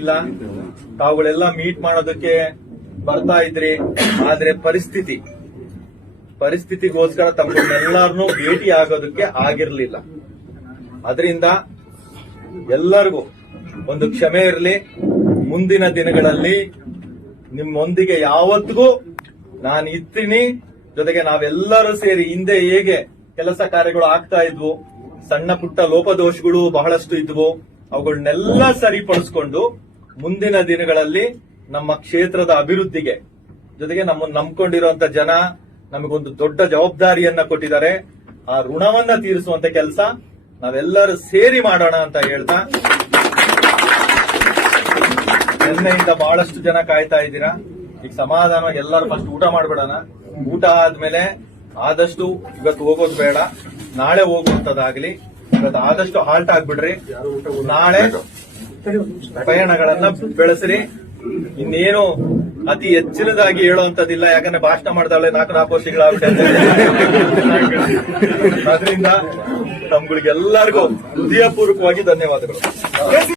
ಇಲ್ಲ. ತಾವುಗಳೆಲ್ಲ ಮೀಟ್ ಮಾಡೋದಕ್ಕೆ ಬರ್ತಾ ಇದ್ರಿ, ಆದ್ರೆ ಪರಿಸ್ಥಿತಿಗೋಸ್ಕರ ತಮ್ಮನ್ನೆಲ್ಲರನ್ನೂ ಭೇಟಿ ಆಗೋದಕ್ಕೆ ಆಗಿರ್ಲಿಲ್ಲ. ಅದರಿಂದ ಎಲ್ಲರಿಗೂ ಒಂದು ಕ್ಷಮೆ ಇರಲಿ. ಮುಂದಿನ ದಿನಗಳಲ್ಲಿ ನಿಮ್ಮೊಂದಿಗೆ ಯಾವತ್ತಿಗೂ ನಾನು ಇರ್ತೀನಿ. ಜೊತೆಗೆ ನಾವೆಲ್ಲರೂ ಸೇರಿ ಹಿಂದೆ ಹೇಗೆ ಕೆಲಸ ಕಾರ್ಯಗಳು ಆಗ್ತಾ ಇದ್ವು, ಸಣ್ಣ ಪುಟ್ಟ ಲೋಪದೋಷಗಳು ಬಹಳಷ್ಟು ಇದ್ವು, ಅವುಗಳನ್ನೆಲ್ಲ ಸರಿಪಡಿಸಿಕೊಂಡು ಮುಂದಿನ ದಿನಗಳಲ್ಲಿ ನಮ್ಮ ಕ್ಷೇತ್ರದ ಅಭಿವೃದ್ಧಿಗೆ, ಜೊತೆಗೆ ನಮ್ಮನ್ನು ನಂಬ್ಕೊಂಡಿರುವಂತ ಜನ ನಮಗೊಂದು ದೊಡ್ಡ ಜವಾಬ್ದಾರಿಯನ್ನ ಕೊಟ್ಟಿದ್ದಾರೆ, ಆ ಋಣವನ್ನ ತೀರಿಸುವಂತ ಕೆಲಸ ನಾವೆಲ್ಲರೂ ಸೇರಿ ಮಾಡೋಣ ಅಂತ ಹೇಳ್ತಾ, ನಿನ್ನೆಯಿಂದ ಬಹಳಷ್ಟು ಜನ ಕಾಯ್ತಾ ಇದ್ದೀರಾ. ಈಗ ಸಮಾಧಾನವಾಗಿ ಎಲ್ಲರೂ ಫಸ್ಟ್ ಊಟ ಮಾಡ್ಬಿಡೋಣ. ಊಟ ಆದ್ಮೇಲೆ ಆದಷ್ಟು ಇವತ್ತು ಹೋಗೋದು ಬೇಡ, ನಾಳೆ ಹೋಗುವಂತದ್ದಾಗ್ಲಿ. ಇವತ್ತು ಆದಷ್ಟು ಹಾಲ್ಟ್ ಆಗ್ಬಿಡ್ರಿ, ನಾಳೆ ಪಯಣಗಳನ್ನ ಬೆಳೆಸ್ರಿ. ಇನ್ನೇನು ಅತಿ ಹೆಚ್ಚಿನದಾಗಿ ಹೇಳುವಂತದಿಲ್ಲ, ಯಾಕಂದ್ರೆ ಭಾಷಣ ಮಾಡ್ದಾಳೆ 4 ವರ್ಷಗಳಾಗ್ಬಿಟ್ಟೆ. ಅದರಿಂದ ತಮ್ಗಳಿಗೆಲ್ಲರಿಗೂ ಹೃದಯಪೂರ್ವಕವಾಗಿ ಧನ್ಯವಾದಗಳು.